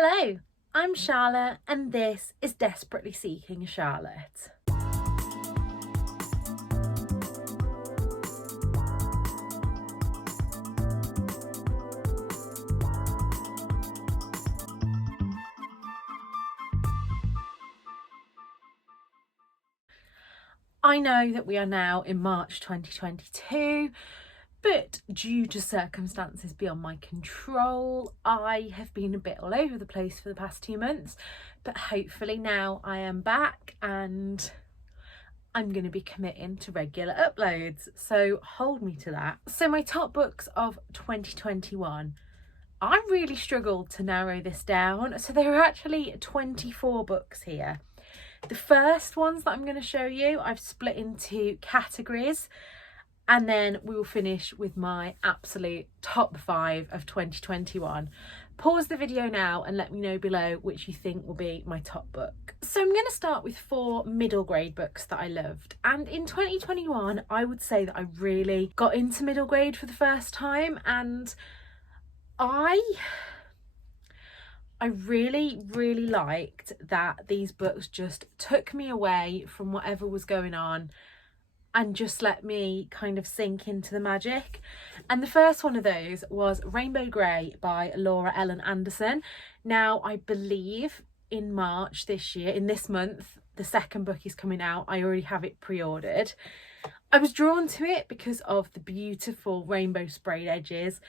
Hello, I'm Charlotte and this is Desperately Seeking Charlotte. I know that we are now in March 2022, but due to circumstances beyond my control, I have been a bit all over the place for the past 2 months, but hopefully now I am back and I'm going to be committing to regular uploads, so hold me to that. So my top books of 2021. I really struggled to narrow this down, so there are actually 24 books here. The first ones that I'm going to show you, I've split into categories, and then we will finish with my absolute top 5 of 2021. Pause the video now and let me know below which you think will be my top book. So I'm going to start with 4 middle grade books that I loved, and in 2021 I would say that I really got into middle grade for the first time, and I really liked that these books just took me away from whatever was going on and just let me kind of sink into the magic. And the first one of those was Rainbow Grey by Laura Ellen Anderson. Now, I believe in March this year, in this month, the second book is coming out. I already have it pre-ordered. I was drawn to it because of the beautiful rainbow sprayed edges,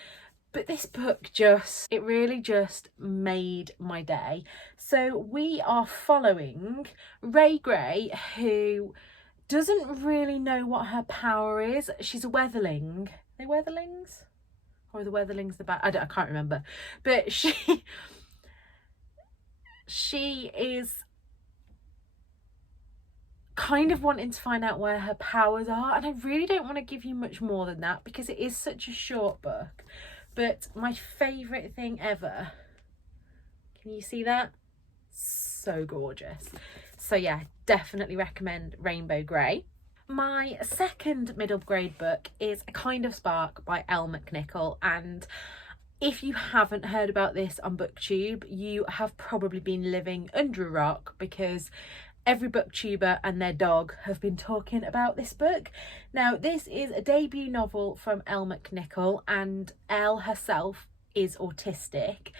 but this book it really just made my day. So we are following Ray Grey, who doesn't really know what her power is. She's a weatherling. Are they weatherlings? Or are the weatherlings the bad? I can't remember. But she is kind of wanting to find out where her powers are. And I really don't want to give you much more than that because it is such a short book. But my favourite thing ever, can you see that? So gorgeous. So yeah, definitely recommend Rainbow Grey. My second middle grade book is A Kind of Spark by Elle McNichol, and if you haven't heard about this on BookTube, you have probably been living under a rock, because every booktuber and their dog have been talking about this book. Now, this is a debut novel from Elle McNichol, and Elle herself is autistic.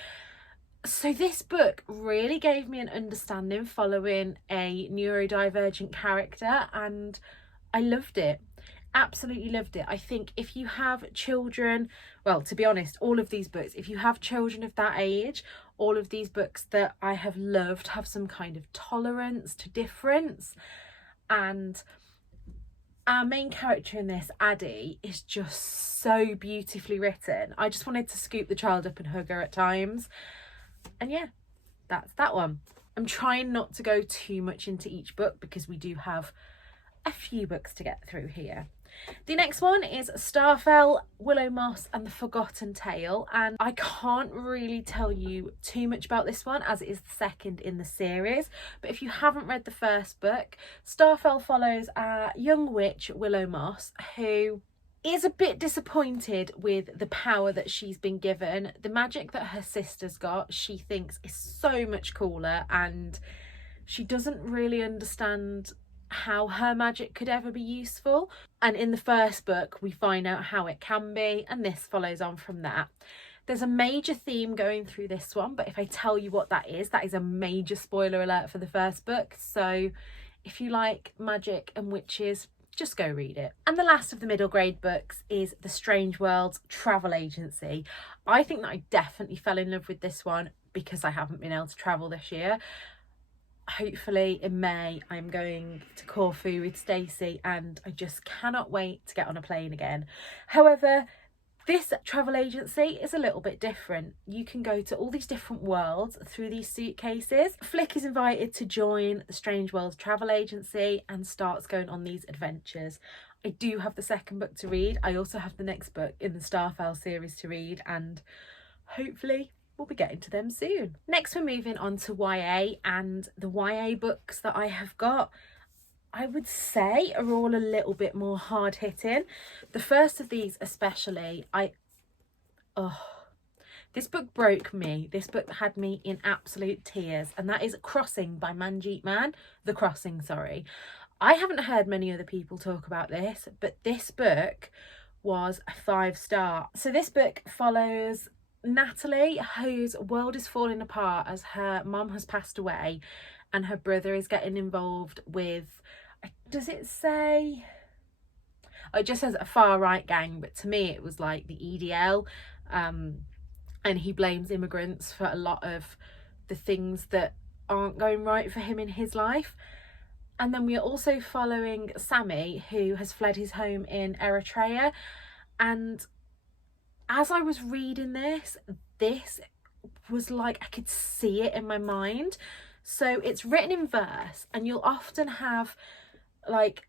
So this book really gave me an understanding following a neurodivergent character, and I loved it. Absolutely loved it. I think if you have children, well, to be honest, all of these books, if you have children of that age, all of these books that I have loved have some kind of tolerance to difference. And our main character in this, Addie, is just so beautifully written. I just wanted to scoop the child up and hug her at times. And yeah, that's that one. I'm trying not to go too much into each book because we do have a few books to get through here. The next one is Starfell, Willow Moss and the Forgotten Tale, and I can't really tell you too much about this one as it is the second in the series, but if you haven't read the first book, Starfell follows a young witch, Willow Moss, who is a bit disappointed with the power that she's been given. The magic that her sister's got, she thinks is so much cooler, and she doesn't really understand how her magic could ever be useful. And in the first book we find out how it can be, and this follows on from that. There's a major theme going through this one, but if I tell you what that is a major spoiler alert for the first book. So if you like magic and witches, just go read it. And the last of the middle grade books is The Strange Worlds Travel Agency. I think that I definitely fell in love with this one because I haven't been able to travel this year. Hopefully in May I'm going to Corfu with Stacey, and I just cannot wait to get on a plane again. However, this travel agency is a little bit different. You can go to all these different worlds through these suitcases. Flick is invited to join the Strange Worlds Travel Agency and starts going on these adventures. I do have the second book to read. I also have the next book in the Starfell series to read, and hopefully we'll be getting to them soon. Next we're moving on to YA, and the YA books that I have got, I would say, are all a little bit more hard hitting. The first of these especially, This book broke me. This book had me in absolute tears, and that is Crossing by Manjeet Man. The Crossing, sorry. I haven't heard many other people talk about this, but this book was a 5-star. So this book follows Natalie, whose world is falling apart as her mum has passed away and her brother is getting involved with, does it say? Oh, it just says a far-right gang, but to me it was like the EDL, and he blames immigrants for a lot of the things that aren't going right for him in his life. And then we are also following Sammy, who has fled his home in Eritrea. And as I was reading this was like I could see it in my mind. So it's written in verse, and you'll often have like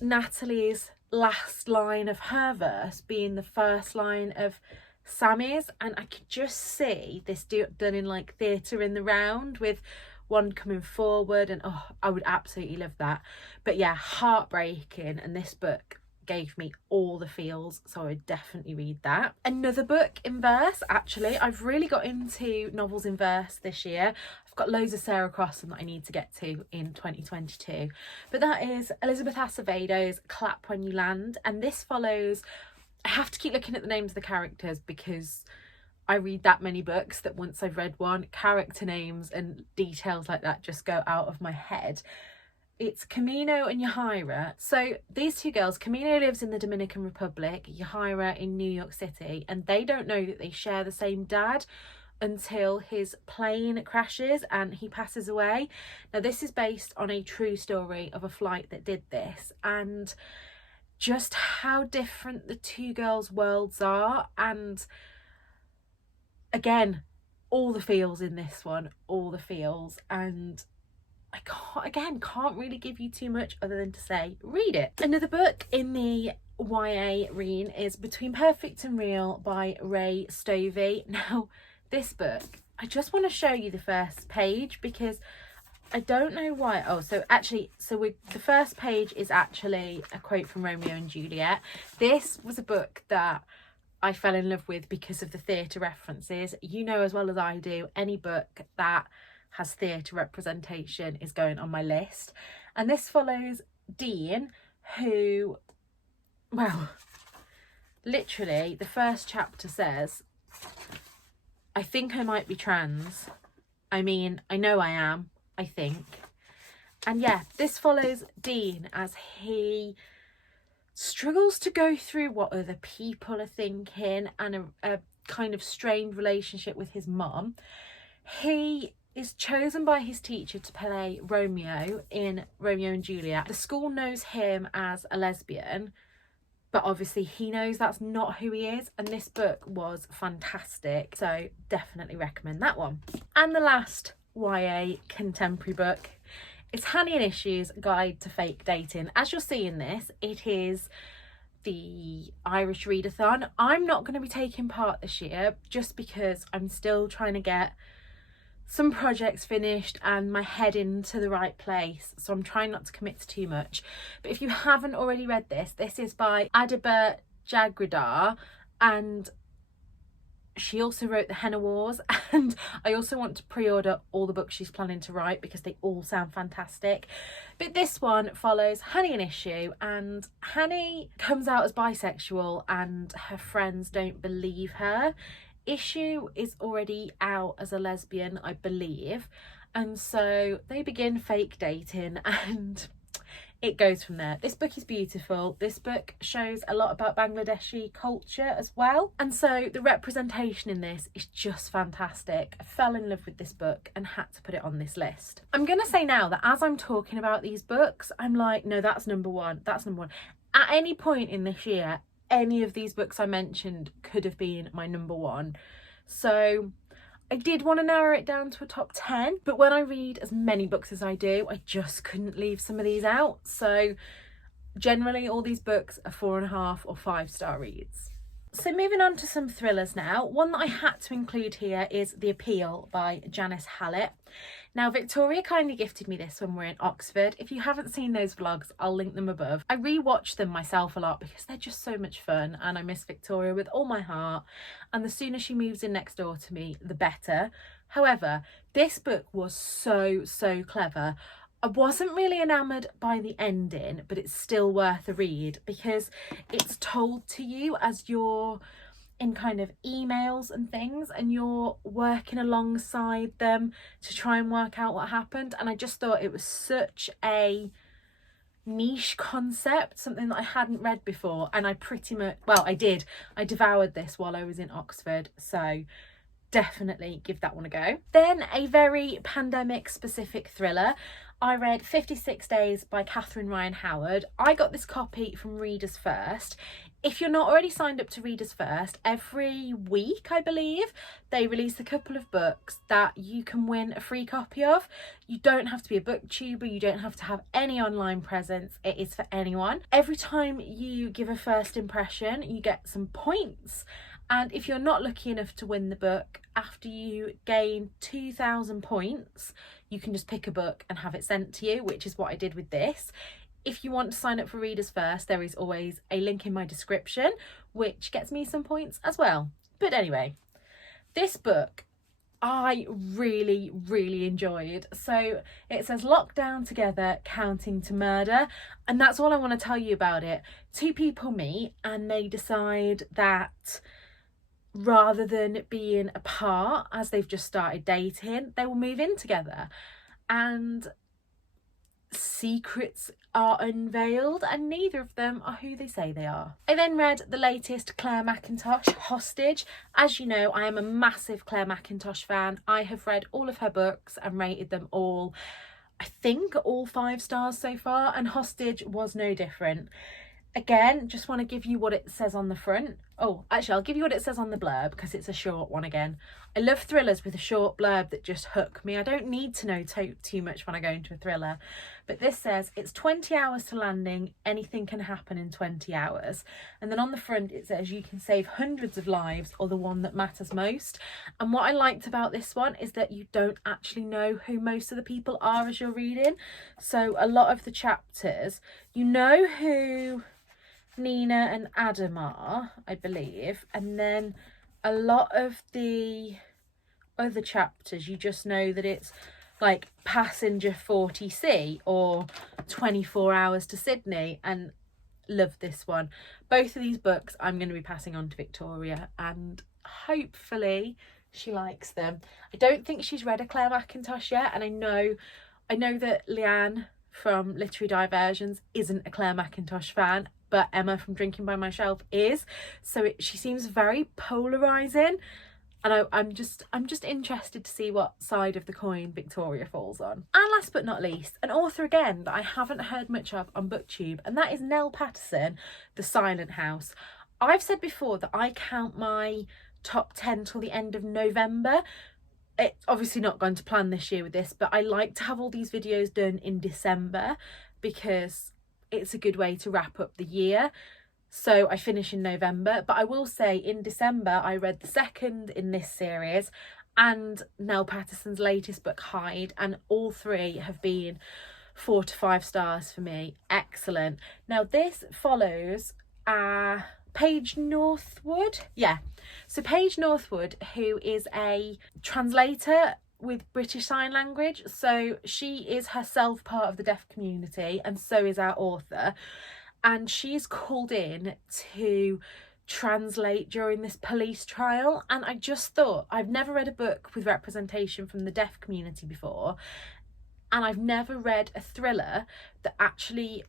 Natalie's last line of her verse being the first line of Sammy's, and I could just see this done in like theatre in the round with one coming forward, and oh, I would absolutely love that. But yeah, heartbreaking, and this book gave me all the feels, so I would definitely read that. Another book in verse, actually, I've really got into novels in verse this year. I've got loads of Sarah Crossan that I need to get to in 2022, but that is Elizabeth Acevedo's Clap When You Land, and this follows, I have to keep looking at the names of the characters because I read that many books that once I've read one, character names and details like that just go out of my head. It's Camino and Yahaira. So these two girls, Camino lives in the Dominican Republic, Yahaira in New York City, and they don't know that they share the same dad until his plane crashes and he passes away. Now this is based on a true story of a flight that did this, and just how different the two girls' worlds are. And again, all the feels in this one, all the feels. And I can't really give you too much other than to say read it. Another book in the YA reign is Between Perfect and Real by Ray Stovey. Now this book, I just want to show you the first page because I don't know why. Oh, so the first page is actually a quote from Romeo and Juliet. This was a book that I fell in love with because of the theatre references. You know as well as I do, any book that has theatre representation is going on my list. And this follows Dean, who, well, literally the first chapter says, I think I might be trans. I mean, I know I am, I think. And yeah, this follows Dean as he struggles to go through what other people are thinking and a kind of strained relationship with his mum. He is chosen by his teacher to play Romeo in Romeo and Juliet. The school knows him as a lesbian, but obviously he knows that's not who he is, and this book was fantastic, so definitely recommend that one. And the last YA contemporary book is Honey and Issue's Guide to Fake Dating. As you'll see in this, it is the Irish readathon. I'm not going to be taking part this year just because I'm still trying to get some projects finished and my head into the right place, so I'm trying not to commit to too much. But if you haven't already read this, this is by Adiba Jagridar, and she also wrote The Henna Wars, and I also want to pre-order all the books she's planning to write because they all sound fantastic. But this one follows Honey and Issue, and Honey comes out as bisexual and her friends don't believe her. Issue is already out as a lesbian, I believe, and so they begin fake dating and it goes from there. This book is beautiful. This book shows a lot about Bangladeshi culture as well, and so the representation in this is just fantastic. I fell in love with this book and had to put it on this list. I'm gonna say now that as I'm talking about these books, I'm like, no, that's number one, that's number one. At any point in this year, any of these books I mentioned could have been my number one. So I did want to narrow it down to a top 10, but when I read as many books as I do, I just couldn't leave some of these out. So generally all these books are 4.5 or 5 star reads. So moving on to some thrillers now. One that I had to include here is The Appeal by Janice Hallett. Now, Victoria kindly gifted me this when we were in Oxford. If you haven't seen those vlogs, I'll link them above. I rewatch them myself a lot because they're just so much fun, and I miss Victoria with all my heart. And the sooner she moves in next door to me, the better. However, this book was so clever. I wasn't really enamoured by the ending, but it's still worth a read because it's told to you as you're in kind of emails and things, and you're working alongside them to try and work out what happened. And I just thought it was such a niche concept, something that I hadn't read before, and I pretty much, well, I devoured this while I was in Oxford, so definitely give that one a go. Then a very pandemic specific thriller. I read 56 Days by Catherine Ryan Howard. I got this copy from Readers First. If you're not already signed up to Readers First, every week, I believe, they release a couple of books that you can win a free copy of. You don't have to be a booktuber, you don't have to have any online presence, it is for anyone. Every time you give a first impression, you get some points. And if you're not lucky enough to win the book, after you gain 2,000 points, you can just pick a book and have it sent to you, which is what I did with this. If you want to sign up for Readers First, there is always a link in my description, which gets me some points as well. But anyway, this book I really enjoyed. So it says locked down together, counting to murder, and that's all I want to tell you about it. Two people meet and they decide that rather than being apart as they've just started dating, they will move in together, and secrets are unveiled and neither of them are who they say they are. I then read the latest Claire Mackintosh, Hostage. As you know, I am a massive Claire Mackintosh fan. I have read all of her books and rated them all, I think all 5 stars so far, and Hostage was no different. Again, just want to give you what it says on the front. Oh, actually, I'll give you what it says on the blurb because it's a short one again. I love thrillers with a short blurb that just hook me. I don't need to know too much when I go into a thriller. But this says, it's 20 hours to landing. Anything can happen in 20 hours. And then on the front, it says you can save hundreds of lives or the one that matters most. And what I liked about this one is that you don't actually know who most of the people are as you're reading. So a lot of the chapters, you know who Nina and Adam are, I believe, and then a lot of the other chapters you just know that it's like passenger 40C or 24 hours to Sydney. And love this one. Both of these books I'm going to be passing on to Victoria, and hopefully she likes them. I don't think she's read a Claire Mackintosh yet, and I know that Leanne from Literary Diversions isn't a Claire Mackintosh fan, but Emma from Drinking by My Shelf is. So she seems very polarising, and I'm just interested to see what side of the coin Victoria falls on. And last but not least, an author again that I haven't heard much of on BookTube, and that is Nell Patterson, The Silent House. I've said before that I count my top 10 till the end of November. It's obviously not going to plan this year with this, but I like to have all these videos done in December because it's a good way to wrap up the year. So I finish in November, but I will say in December I read the second in this series and Nell Patterson's latest book, Hide, and all 3 have been 4 to 5 stars for me. Excellent. Now this follows Paige Northwood. Yeah, so Paige Northwood, who is a translator with British Sign Language, so she is herself part of the deaf community, and so is our author, and she's called in to translate during this police trial. And I just thought, I've never read a book with representation from the deaf community before, and I've never read a thriller that actually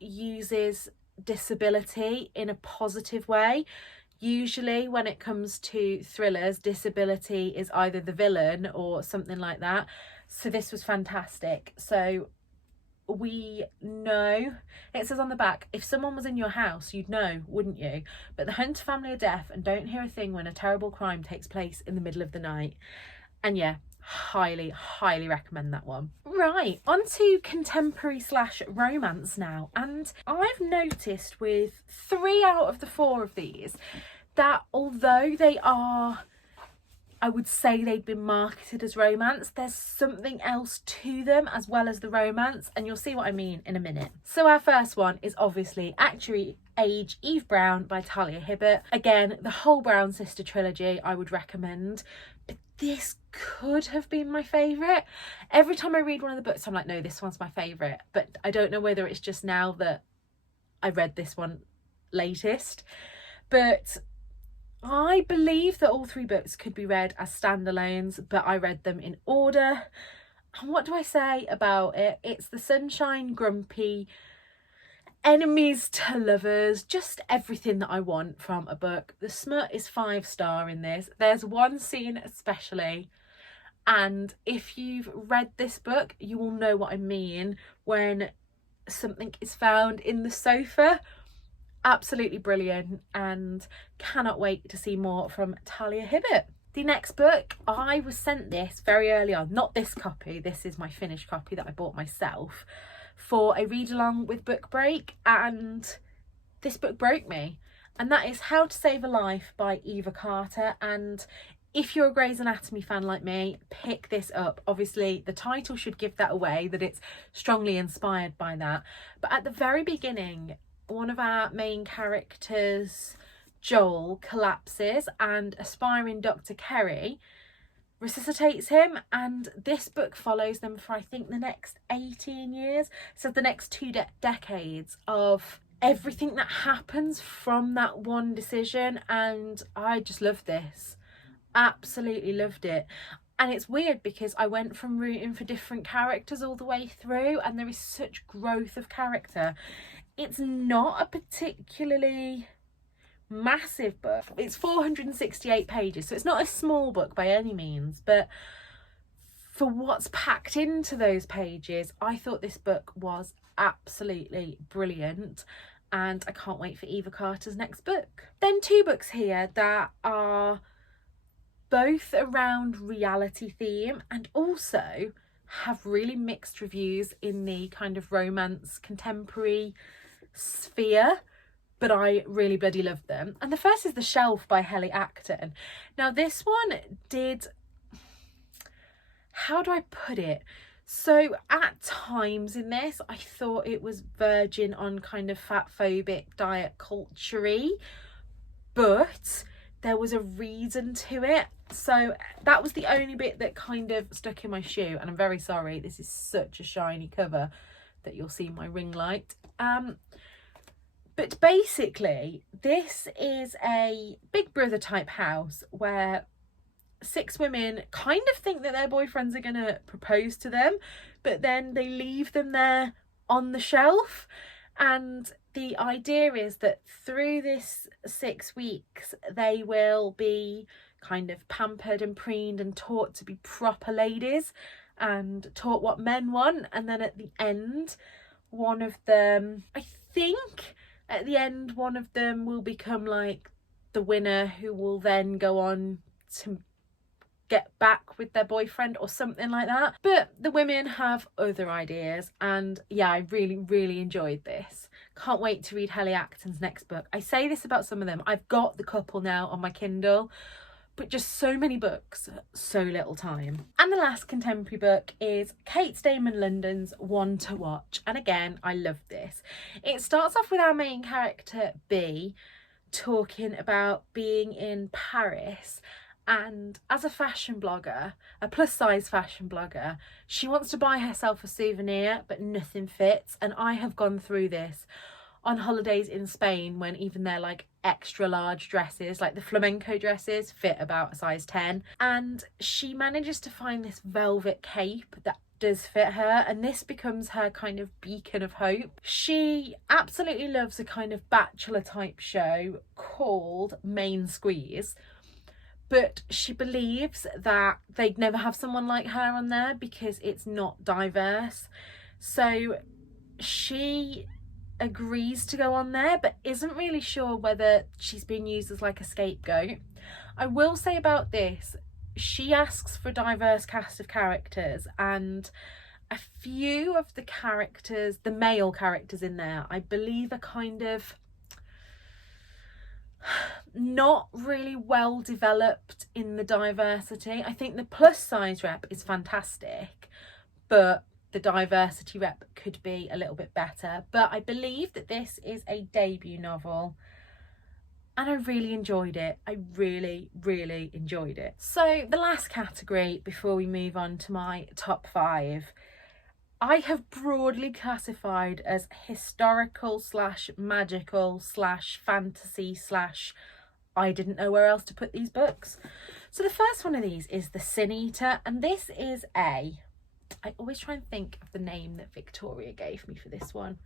uses disability in a positive way. Usually when it comes to thrillers, disability is either the villain or something like that. So this was fantastic. So we know, it says on the back, if someone was in your house, you'd know, wouldn't you? But the Hunter family are deaf and don't hear a thing when a terrible crime takes place in the middle of the night. And yeah, highly recommend that one. Right, on to contemporary / romance now, and I've noticed with 3 out of the 4 of these that although they are, I would say they've been marketed as romance, there's something else to them as well as the romance, and you'll see what I mean in a minute. So our first one is obviously Actually Age Eve Brown by Talia Hibbert. Again, the whole Brown Sister trilogy I would recommend, but this could have been my favourite. Every time I read one of the books I'm like, no, this one's my favourite, but I don't know whether it's just now that I read this one latest, but I believe that all three books could be read as standalones, but I read them in order. And what do I say about it? It's the sunshine, grumpy, enemies to lovers, just everything that I want from a book. The smut is 5-star in this. There's one scene especially, and if you've read this book, you will know what I mean, when something is found in the sofa. Absolutely brilliant, and cannot wait to see more from Talia Hibbert. The next book, I was sent this very early on, not this copy, this is my finished copy that I bought myself, for a read along with book break, and this book broke me, and that is How to Save a Life by Eva Carter. And if you're a Grey's Anatomy fan like me, pick this up. Obviously the title should give that away, that it's strongly inspired by that, but at the very beginning, one of our main characters, Joel, collapses and aspiring Dr. Kerry resuscitates him, and this book follows them for I think the next 18 years, so the next 2 decades of everything that happens from that one decision, and I just love this. Absolutely loved it. And it's weird because I went from rooting for different characters all the way through, and there is such growth of character. It's not a particularly massive book. It's 468 pages, so it's not a small book by any means, but for what's packed into those pages, I thought this book was absolutely brilliant, and I can't wait for Eva Carter's next book. Then 2 books here that are both around reality theme and also have really mixed reviews in the kind of romance contemporary sphere, but I really bloody love them. And the first is The Shelf by Helly Acton. Now this one did, how do I put it? So at times in this, I thought it was verging on kind of fat phobic, diet culture-y, but there was a reason to it. So that was the only bit that kind of stuck in my shoe, and I'm very sorry, this is such a shiny cover that you'll see my ring light. But basically this is a Big Brother type house where 6 women kind of think that their boyfriends are going to propose to them, but then they leave them there on the shelf. And the idea is that through this 6 weeks they will be kind of pampered and preened and taught to be proper ladies and taught what men want. And then at the end, one of them, I think at the end, one of them will become like the winner, who will then go on to get back with their boyfriend or something like that. But the women have other ideas, and yeah, I really enjoyed this. Can't wait to read Helly Acton's next book. I say this about some of them, I've got the couple now on my Kindle, but just so many books, so little time. And the last contemporary book is Kate Damon London's One to Watch, and again, I love this. It starts off with our main character B talking about being in Paris, and as a fashion blogger, a plus size fashion blogger, she wants to buy herself a souvenir but nothing fits. And I have gone through this on holidays in Spain, when even their like extra large dresses, like the flamenco dresses, fit about a size 10, and she manages to find this velvet cape that does fit her, and this becomes her kind of beacon of hope. She absolutely loves a kind of bachelor type show called Main Squeeze, but she believes that they'd never have someone like her on there because it's not diverse. So she agrees to go on there, but isn't really sure whether she's being used as like a scapegoat. I will say about this, she asks for a diverse cast of characters, and a few of the characters, the male characters in there, I believe are kind of, not really well developed in the diversity. I think the plus size rep is fantastic, but the diversity rep could be a little bit better. But I believe that this is a debut novel, and I really enjoyed it. I really, really enjoyed it. So the last category before we move on to my top 5, I have broadly classified as historical / magical / fantasy / I didn't know where else to put these books. So the first one of these is The Sin Eater, and this is I always try and think of the name that Victoria gave me for this one.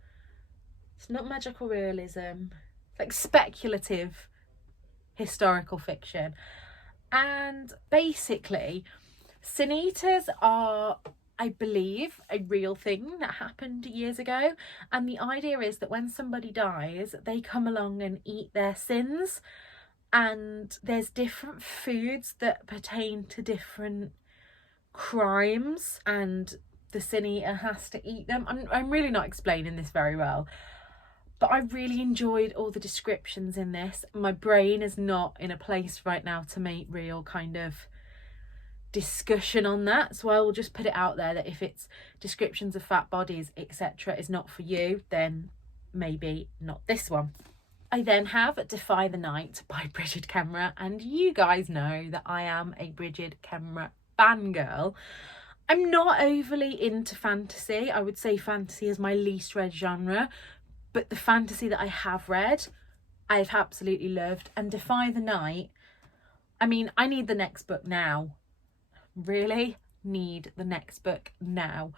It's not magical realism, like speculative historical fiction. And basically, Sin Eaters are, I believe, a real thing that happened years ago. And the idea is that when somebody dies, they come along and eat their sins. And there's different foods that pertain to different crimes, and the sin eater has to eat them. I'm really not explaining this very well, but I really enjoyed all the descriptions in this. My brain is not in a place right now to make real kind of discussion on that, so I will just put it out there that if it's descriptions of fat bodies, etc., is not for you, then maybe not this one. I then have Defy the Night by Bridget Kemmerer, and you guys know that I am a Bridget Kemmerer fangirl. I'm not overly into fantasy. I would say fantasy is my least read genre, but the fantasy that I have read, I've absolutely loved. And Defy the Night, I mean, I need the next book now. Really need the next book now.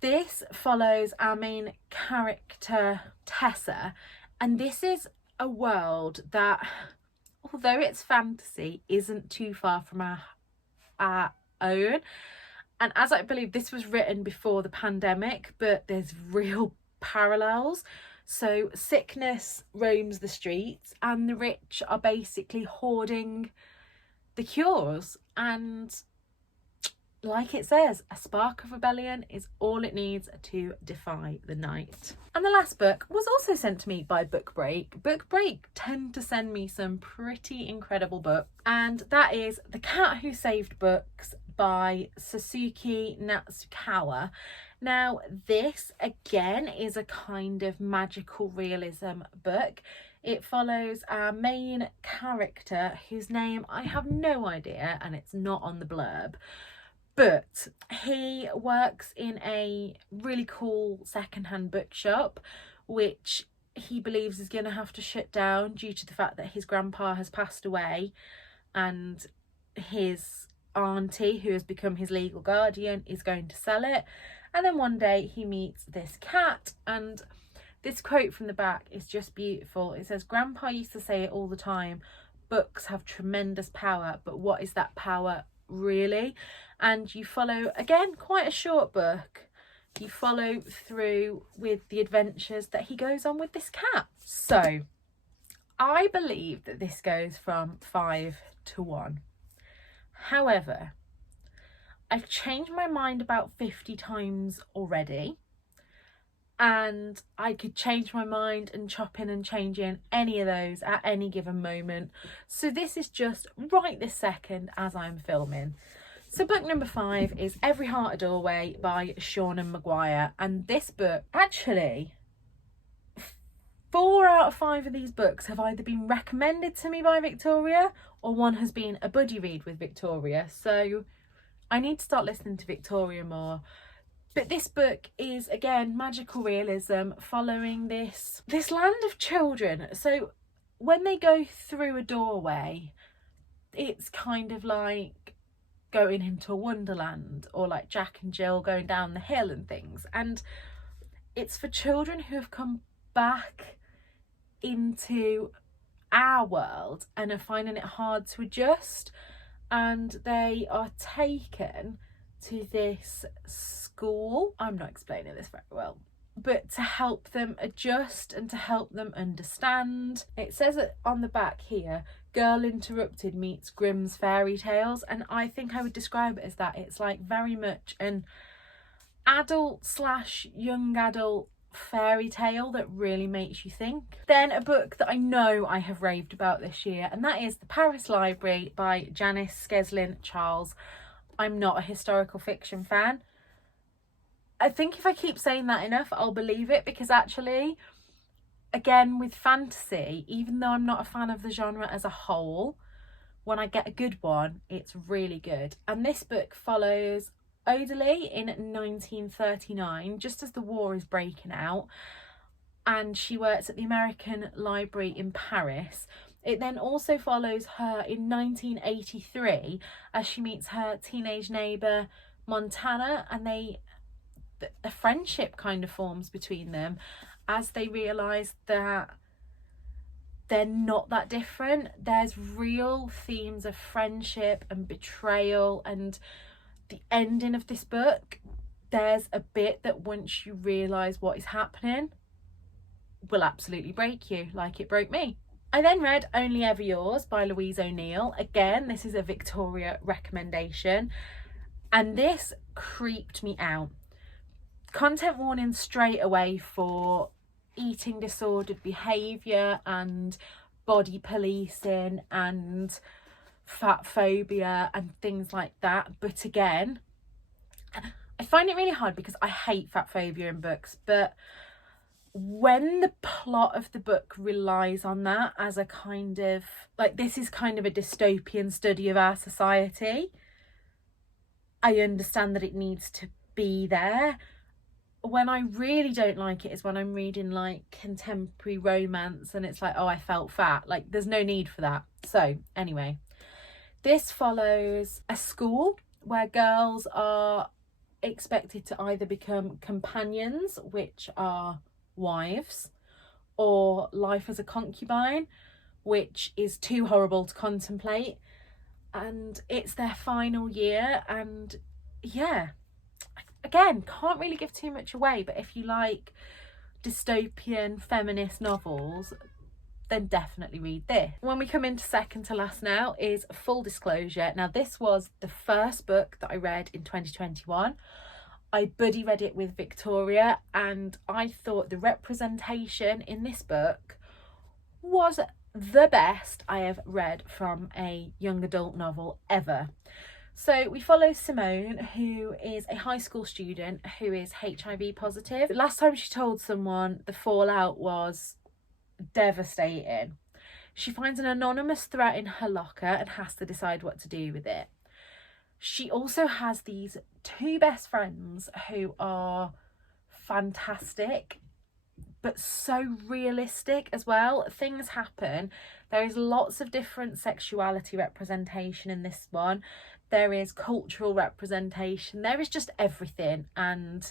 This follows our main character, Tessa, and this is a world that, although it's fantasy, isn't too far from our own. And as I believe this was written before the pandemic, but there's real parallels. So sickness roams the streets, and the rich are basically hoarding the cures. And like it says, a spark of rebellion is all it needs to defy the night. And the last book was also sent to me by Book Break. Book Break tend to send me some pretty incredible books, and that is The Cat Who Saved Books by Sasuke Natsukawa. Now, this again is a kind of magical realism book. It follows our main character, whose name I have no idea, and it's not on the blurb. But he works in a really cool secondhand bookshop, which he believes is going to have to shut down due to the fact that his grandpa has passed away, and his auntie, who has become his legal guardian, is going to sell it. And then one day he meets this cat, and this quote from the back is just beautiful. It says, "Grandpa used to say it all the time, books have tremendous power, but what is that power really?" And you follow, again, quite a short book, you follow through with the adventures that he goes on with this cat. So I believe that this goes from 5 to 1. However, I've changed my mind about 50 times already, and I could change my mind and chop in and change in any of those at any given moment. So this is just right this second as I'm filming. So book number 5 is Every Heart a Doorway by Shauna Maguire. And this book, actually, 4 out of 5 of these books have either been recommended to me by Victoria, or one has been a buddy read with Victoria. So I need to start listening to Victoria more. But this book is, again, magical realism following this land of children. So when they go through a doorway, it's kind of like going into a wonderland, or like Jack and Jill going down the hill and things. And it's for children who have come back into our world and are finding it hard to adjust. And they are taken to this school. I'm not explaining this very well, but to help them adjust and to help them understand. It says it on the back here, Girl Interrupted meets Grimm's Fairy Tales, and I think I would describe it as that. It's like very much an adult / young adult fairy tale that really makes you think. Then a book that I know I have raved about this year, and that is The Paris Library by Janice Skeslin Charles. I'm not a historical fiction fan. I think if I keep saying that enough, I'll believe it, because actually, again, with fantasy, even though I'm not a fan of the genre as a whole, when I get a good one, it's really good. And this book follows Odalie in 1939, just as the war is breaking out, and she works at the American Library in Paris. It then also follows her in 1983 as she meets her teenage neighbour Montana, and a friendship kind of forms between them as they realise that they're not that different. There's real themes of friendship and betrayal, and the ending of this book, there's a bit that once you realise what is happening will absolutely break you, like it broke me. I then read Only Ever Yours by Louise O'Neill. Again, this is a Victoria recommendation, and this creeped me out. Content warning straight away for eating disordered behaviour and body policing and fat phobia and things like that. But again, I find it really hard because I hate fat phobia in books, but when the plot of the book relies on that as a kind of, like, this is kind of a dystopian study of our society, I understand that it needs to be there. When I really don't like it is when I'm reading like contemporary romance and it's like, oh, I felt fat. Like, there's no need for that. So anyway, this follows a school where girls are expected to either become companions, which are wives, or life as a concubine, which is too horrible to contemplate. And it's their final year, and yeah, again, can't really give too much away, but if you like dystopian feminist novels, then definitely read this. When we come into second to last now is Full Disclosure. Now, this was the first book that I read in 2021. I buddy read it with Victoria, and I thought the representation in this book was the best I have read from a young adult novel ever. So we follow Simone, who is a high school student who is HIV positive. The last time she told someone, the fallout was devastating. She finds an anonymous threat in her locker and has to decide what to do with it. She also has these two best friends who are fantastic, but so realistic as well. Things happen. There is lots of different sexuality representation in this one. There is cultural representation. There is just everything. And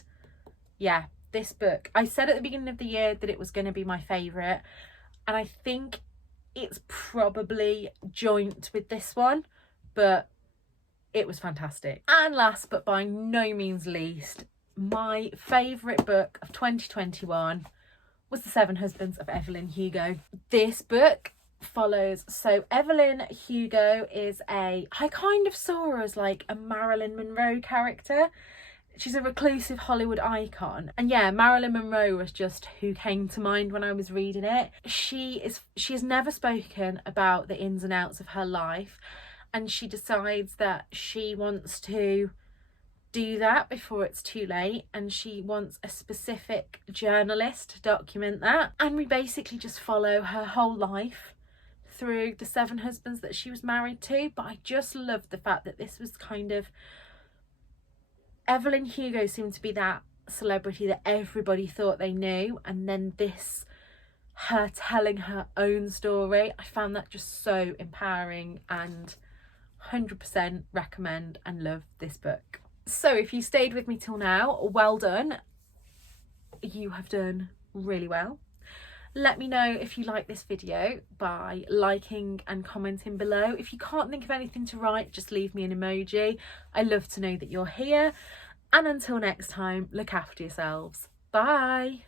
yeah, this book, I said at the beginning of the year that it was going to be my favourite, and I think it's probably joint with this one, but it was fantastic. And last but by no means least, my favourite book of 2021 was The Seven Husbands of Evelyn Hugo. This book follows, so Evelyn Hugo is I kind of saw her as like a Marilyn Monroe character. She's a reclusive Hollywood icon, and yeah, Marilyn Monroe was just who came to mind when I was reading it. She has never spoken about the ins and outs of her life, and she decides that she wants to do that before it's too late, and she wants a specific journalist to document that. And we basically just follow her whole life through the 7 husbands that she was married to. But I just loved the fact that this was kind of, Evelyn Hugo seemed to be that celebrity that everybody thought they knew, and then this, her telling her own story, I found that just so empowering, and 100% recommend and love this book. So if you stayed with me till now, well done. You have done really well. Let me know if you like this video by liking and commenting below. If you can't think of anything to write, just leave me an emoji. I love to know that you're here. And until next time, look after yourselves. Bye.